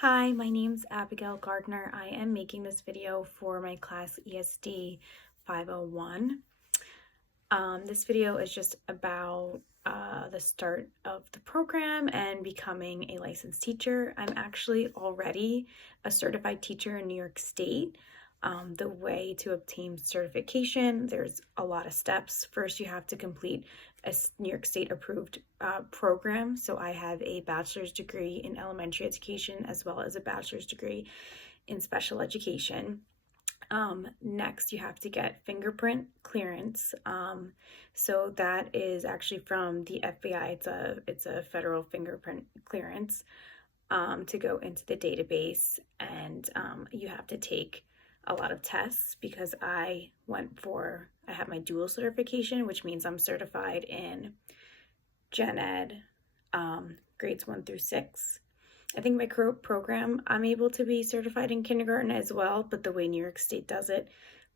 Hi, my name's Abigail Gardner. I am making this video for my class ESD-501. This video is just about the start of the program and becoming a licensed teacher. I'm actually already a certified teacher in New York State. The way to obtain certification, there's a lot of steps. First, you have to complete a New York State approved program. So I have a bachelor's degree in elementary education as well as a bachelor's degree in special education. Next, you have to get fingerprint clearance. So that is actually from the FBI. It's a federal fingerprint clearance to go into the database, and you have to take a lot of tests because I have my dual certification, which means I'm certified in Gen Ed, grades 1 through 6. I think my program, I'm able to be certified in kindergarten as well, but the way New York State does it,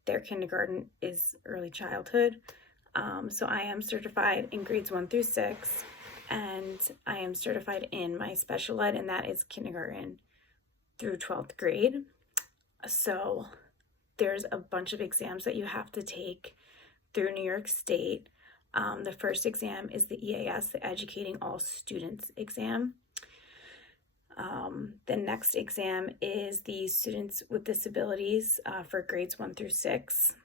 their kindergarten is early childhood. So I am certified in grades 1 through 6, and I am certified in my special ed, and that is kindergarten through 12th grade. So there's a bunch of exams that you have to take through New York State. The first exam is the EAS, the Educating All Students exam. The next exam is the Students with Disabilities for grades 1 through 6.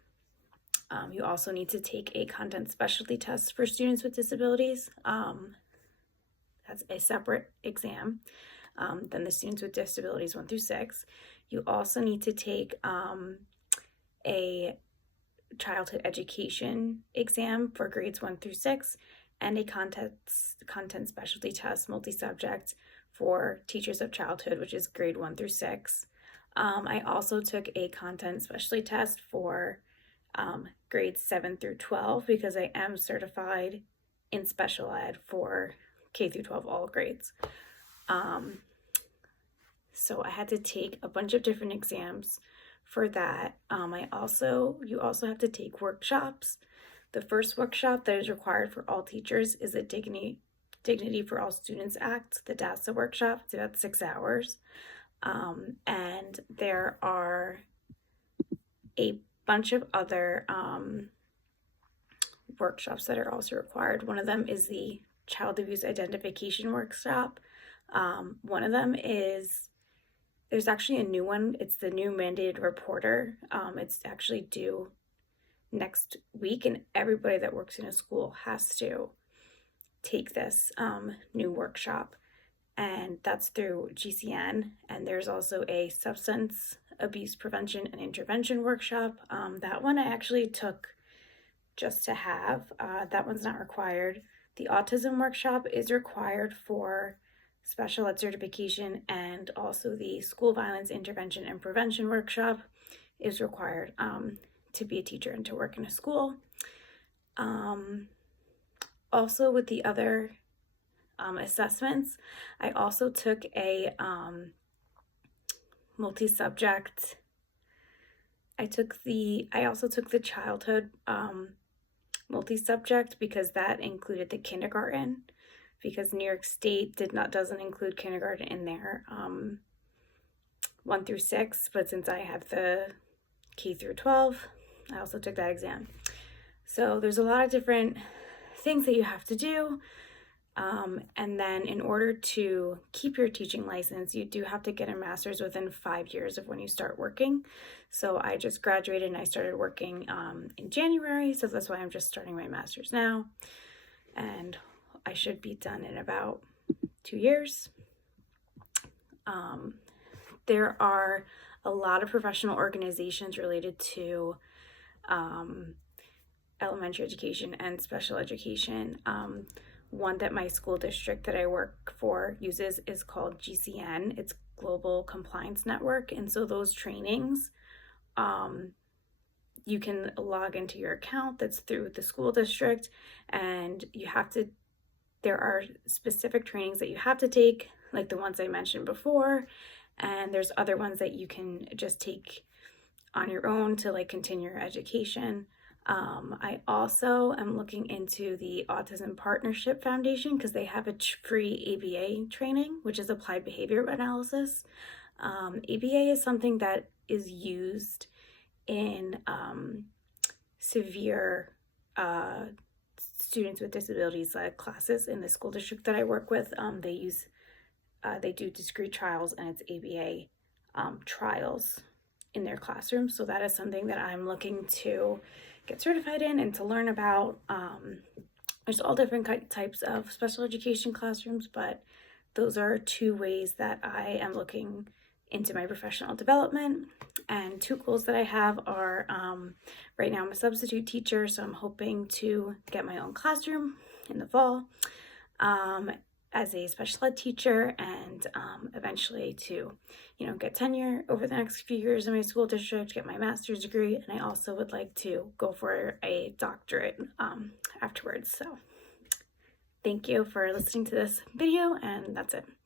You also need to take a content specialty test for students with disabilities. That's a separate exam than the Students with Disabilities 1 through 6. You also need to take a childhood education exam for grades 1 through 6 and a content specialty test, multi-subject, for teachers of childhood, which is grade 1 through 6. I also took a content specialty test for grades 7 through 12 because I am certified in special ed for K through 12 all grades. So I had to take a bunch of different exams for that. You also have to take workshops. The first workshop that is required for all teachers is a Dignity for All Students Act, the DASA workshop. It's about 6 hours. And there are a bunch of other workshops that are also required. One of them is the Child Abuse Identification Workshop. One of them is, there's actually a new one. It's the new mandated reporter. It's actually due next week, and everybody that works in a school has to take this new workshop, and that's through GCN. And there's also a substance abuse prevention and intervention workshop. That one I actually took just to have. That one's not required. The autism workshop is required for special ed certification, and also the school violence intervention and prevention workshop is required to be a teacher and to work in a school. Also, with the other assessments, I also took a multi-subject. I also took the childhood multi-subject because that included the kindergarten, because New York State doesn't include kindergarten in there, 1 through 6, but since I have the K through 12, I also took that exam. So there's a lot of different things that you have to do. And then in order to keep your teaching license, you do have to get a master's within 5 years of when you start working. So I just graduated and I started working in January, so that's why I'm just starting my master's now. And I should be done in about 2 years. There are a lot of professional organizations related to elementary education and special education. One that my school district that I work for uses is called GCN. It's Global Compliance Network. And so those trainings, you can log into your account that's through the school district, and there are specific trainings that you have to take, like the ones I mentioned before, and there's other ones that you can just take on your own to continue your education. I also am looking into the Autism Partnership Foundation because they have a free ABA training, which is Applied Behavior Analysis. ABA is something that is used in severe students with disabilities classes in the school district that I work with. They do discrete trials, and it's ABA trials in their classrooms. So that is something that I'm looking to get certified in and to learn about. There's all different types of special education classrooms, but those are two ways that I am looking into my professional development. And two goals that I have are, right now I'm a substitute teacher, so I'm hoping to get my own classroom in the fall as a special ed teacher, and eventually to, get tenure over the next few years in my school district, get my master's degree, and I also would like to go for a doctorate afterwards. So thank you for listening to this video, and that's it.